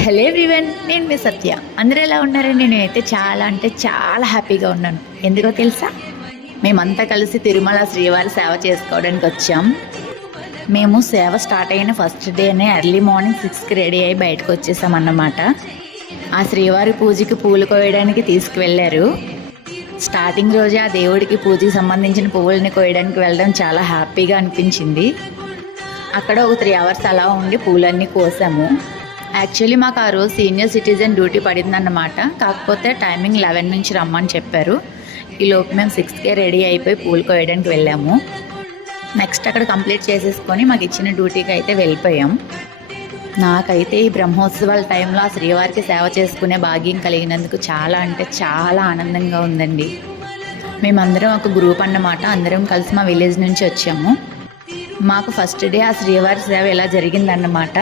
Hello everyone, నేను మీ సత్య. అందరూ ఎలా ఉన్నారండి? నేనైతే చాలా అంటే చాలా హ్యాపీగా ఉన్నాను. ఎందుకో తెలుసా? మేమంతా కలిసి తిరుమల శ్రీవారి సేవ చేసుకోవడానికి వచ్చాం. మేము సేవ స్టార్ట్ అయిన ఫస్ట్ డేనే ఎర్లీ మార్నింగ్ 6కి రెడీ అయ్యి బయటకు వచ్చేసామన్నమాట. ఆ శ్రీవారి పూజకి పూలు కోయడానికి తీసుకువెళ్ళారు. స్టార్టింగ్ రోజే ఆ దేవుడికి పూజకి సంబంధించిన పువ్వుల్ని కోయడానికి వెళ్ళడం చాలా హ్యాపీగా అనిపించింది. అక్కడ ఒక 3 అవర్స్ అలా ఉండి పూలన్నీ కోసాము. యాక్చువల్లీ మాకు ఆ రోజు సీనియర్ సిటిజన్ డ్యూటీ పడిందన్నమాట. కాకపోతే టైమింగ్ 11 నుంచి రమ్మని చెప్పారు. ఈలోపు మేము 6కే రెడీ అయిపోయి పూలు కోయడానికి వెళ్ళాము. నెక్స్ట్ అక్కడ కంప్లీట్ చేసేసుకొని మాకు ఇచ్చిన డ్యూటీకి అయితే వెళ్ళిపోయాం. నాకైతే ఈ బ్రహ్మోత్సవాల టైంలో ఆ శ్రీవారికి సేవ చేసుకునే భాగ్యం కలిగినందుకు చాలా అంటే చాలా ఆనందంగా ఉందండి. మేమందరం ఒక గ్రూప్ అన్నమాట. అందరం కలిసి మా విలేజ్ నుంచి వచ్చాము. మాకు ఫస్ట్ డే ఆ శ్రీవారి సేవ ఇలా జరిగిందన్నమాట.